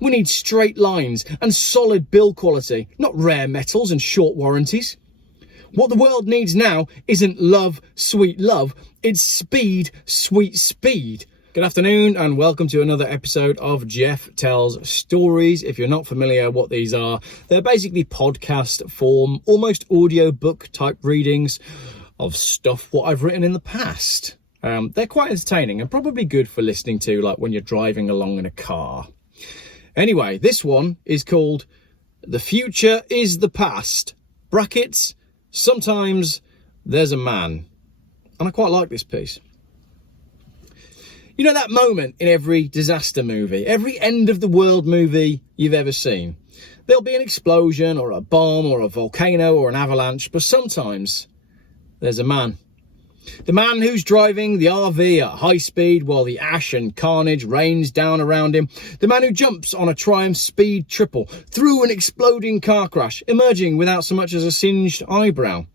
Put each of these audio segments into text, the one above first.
We need straight lines and solid build quality, not rare metals and short warranties. What the world needs now isn't love, sweet love, it's speed, sweet speed. Good afternoon and welcome to another episode of Geoff Tells Stories. If you're not familiar what these are, they're basically podcast form, almost audio book type readings of stuff what I've written in the past. They're quite entertaining and probably good for listening to, like when you're driving along in a car. Anyway, this one is called The Future is the Past, brackets, sometimes there's a man. And I quite like this piece. You know that moment in every disaster movie, every end of the world movie you've ever seen? There'll be an explosion or a bomb or a volcano or an avalanche, but sometimes there's a man. The man who's driving the RV at high speed while the ash and carnage rains down around him. The man who jumps on a Triumph Speed Triple through an exploding car crash, emerging without so much as a singed eyebrow.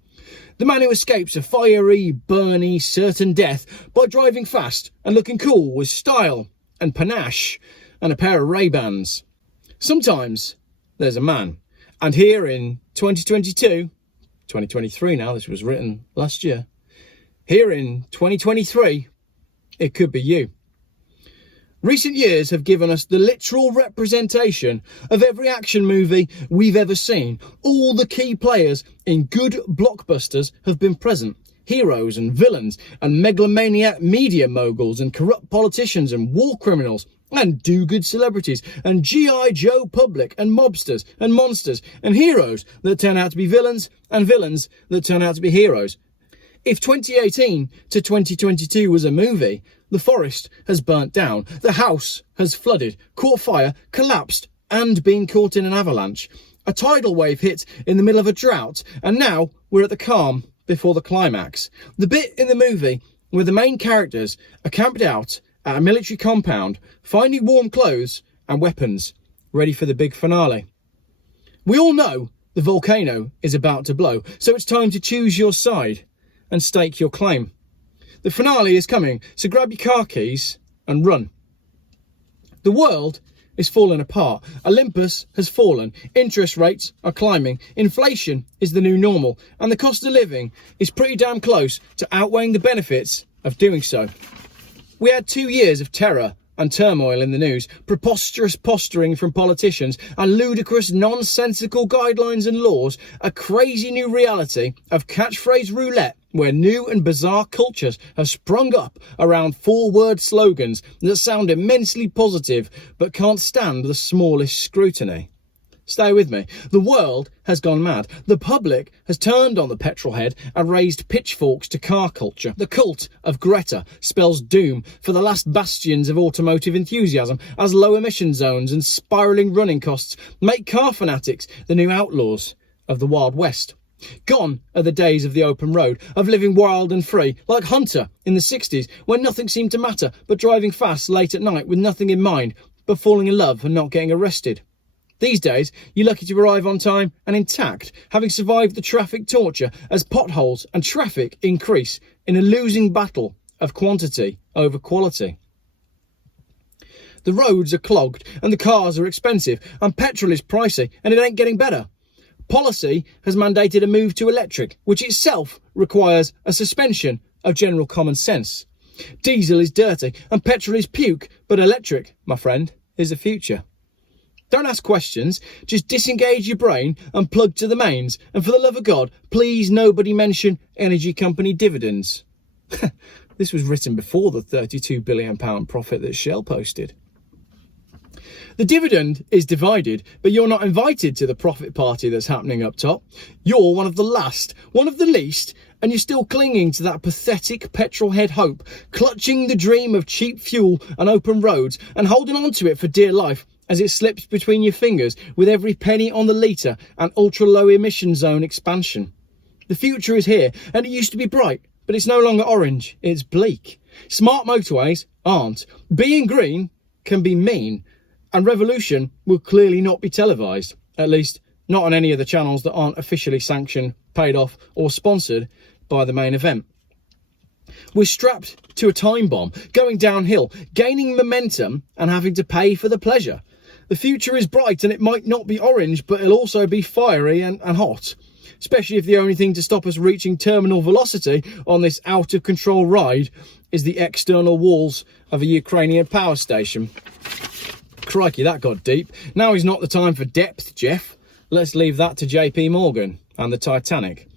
The man who escapes a fiery, burny, certain death by driving fast and looking cool with style and panache and a pair of Ray-Bans. Sometimes there's a man. And here in 2023 now, this was written last year. Here in 2023, it could be you. Recent years have given us the literal representation of every action movie we've ever seen. All the key players in good blockbusters have been present. Heroes and villains and megalomaniac media moguls and corrupt politicians and war criminals and do-good celebrities and G.I. Joe public and mobsters and monsters and heroes that turn out to be villains and villains that turn out to be heroes. If 2018 to 2022 was a movie, the forest has burnt down, the house has flooded, caught fire, collapsed, and been caught in an avalanche. A tidal wave hit in the middle of a drought, and now we're at the calm before the climax. The bit in the movie where the main characters are camped out at a military compound, finding warm clothes and weapons, ready for the big finale. We all know the volcano is about to blow, so it's time to choose your side and stake your claim. The finale is coming, so grab your car keys and run. The world is falling apart. Olympus has fallen. Interest rates are climbing. Inflation is the new normal. And the cost of living is pretty damn close to outweighing the benefits of doing so. We had 2 years of terror and turmoil in the news, preposterous posturing from politicians and ludicrous nonsensical guidelines and laws, a crazy new reality of catchphrase roulette where new and bizarre cultures have sprung up around 4-word slogans that sound immensely positive but can't stand the smallest scrutiny. Stay with me. The world has gone mad. The public has turned on the petrol head and raised pitchforks to car culture. The cult of Greta spells doom for the last bastions of automotive enthusiasm as low emission zones and spiralling running costs make car fanatics the new outlaws of the Wild West. Gone are the days of the open road, of living wild and free, like Hunter in the 60s, when nothing seemed to matter but driving fast late at night with nothing in mind but falling in love and not getting arrested. These days, you're lucky to arrive on time and intact, having survived the traffic torture as potholes and traffic increase in a losing battle of quantity over quality. The roads are clogged and the cars are expensive and petrol is pricey and it ain't getting better. Policy has mandated a move to electric, which itself requires a suspension of general common sense. Diesel is dirty and petrol is puke, but electric, my friend, is the future. Don't ask questions, just disengage your brain and plug to the mains. And for the love of God, please nobody mention energy company dividends. This was written before the £32 billion profit that Shell posted. The dividend is divided, but you're not invited to the profit party that's happening up top. You're one of the last, one of the least, and you're still clinging to that pathetic petrol-head hope, clutching the dream of cheap fuel and open roads and holding on to it for dear life as it slips between your fingers with every penny on the litre and ultra-low emission zone expansion. The future is here, and it used to be bright, but it's no longer orange, it's bleak. Smart motorways aren't. Being green can be mean, and revolution will clearly not be televised, at least not on any of the channels that aren't officially sanctioned, paid off or sponsored by the main event. We're strapped to a time bomb, going downhill, gaining momentum and having to pay for the pleasure. The future is bright and it might not be orange, but it'll also be fiery and hot. Especially if the only thing to stop us reaching terminal velocity on this out-of-control ride is the external walls of a Ukrainian power station. Crikey, that got deep. Now is not the time for depth, Geoff. Let's leave that to JP Morgan and the Titanic.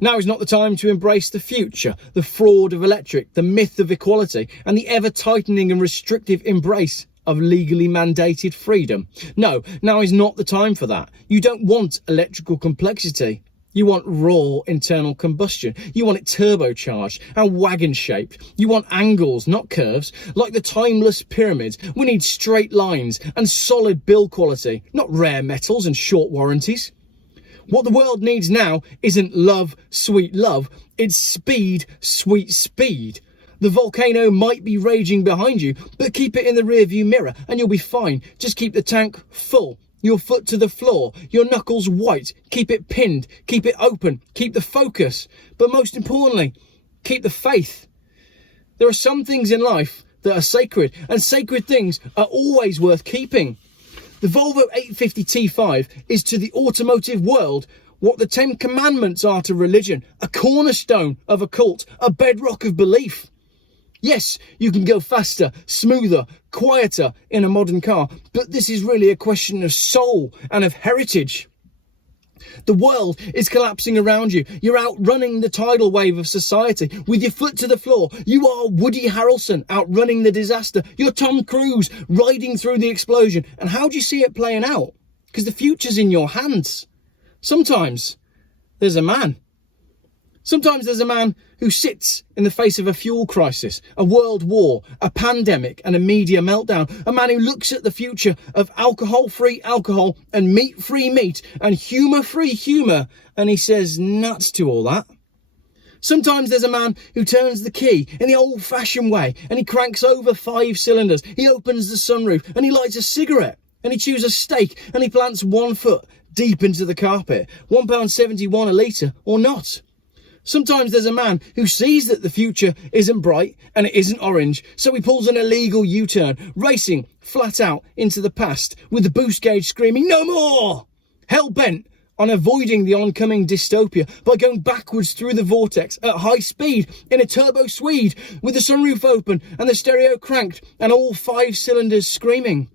Now is not the time to embrace the future, the fraud of electric, the myth of equality, and the ever-tightening and restrictive embrace of legally mandated freedom. No, now is not the time for that. You don't want electrical complexity. You want raw internal combustion. You want it turbocharged and wagon-shaped. You want angles, not curves. Like the timeless pyramids, we need straight lines and solid build quality, not rare metals and short warranties. What the world needs now isn't love, sweet love. It's speed, sweet speed. The volcano might be raging behind you, but keep it in the rearview mirror and you'll be fine. Just keep the tank full. Your foot to the floor, your knuckles white, keep it pinned, keep it open, keep the focus. But most importantly, keep the faith. There are some things in life that are sacred, and sacred things are always worth keeping. The Volvo 850 T5 is to the automotive world what the 10 Commandments are to religion, a cornerstone of a cult, a bedrock of belief. Yes, you can go faster, smoother, quieter in a modern car, but this is really a question of soul and of heritage. The world is collapsing around you. You're outrunning the tidal wave of society. With your foot to the floor, you are Woody Harrelson outrunning the disaster. You're Tom Cruise riding through the explosion. And how do you see it playing out? Because the future's in your hands. Sometimes there's a man. Sometimes there's a man who sits in the face of a fuel crisis, a world war, a pandemic and a media meltdown. A man who looks at the future of alcohol-free alcohol and meat-free meat and humour-free humour, and he says nuts to all that. Sometimes there's a man who turns the key in the old-fashioned way and he cranks over 5 cylinders. He opens the sunroof and he lights a cigarette and he chews a steak and he plants 1 foot deep into the carpet. £1.71 a litre or not. Sometimes there's a man who sees that the future isn't bright and it isn't orange, so he pulls an illegal U-turn, racing flat out into the past with the boost gauge screaming, "No more!" Hell-bent on avoiding the oncoming dystopia by going backwards through the vortex at high speed in a turbo Swede with the sunroof open and the stereo cranked and all 5 cylinders screaming.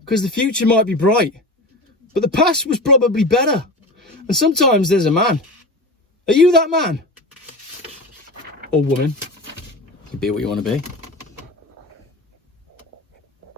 Because the future might be bright, but the past was probably better. And sometimes there's a man. Are you that man? Or woman? You can be what you want to be.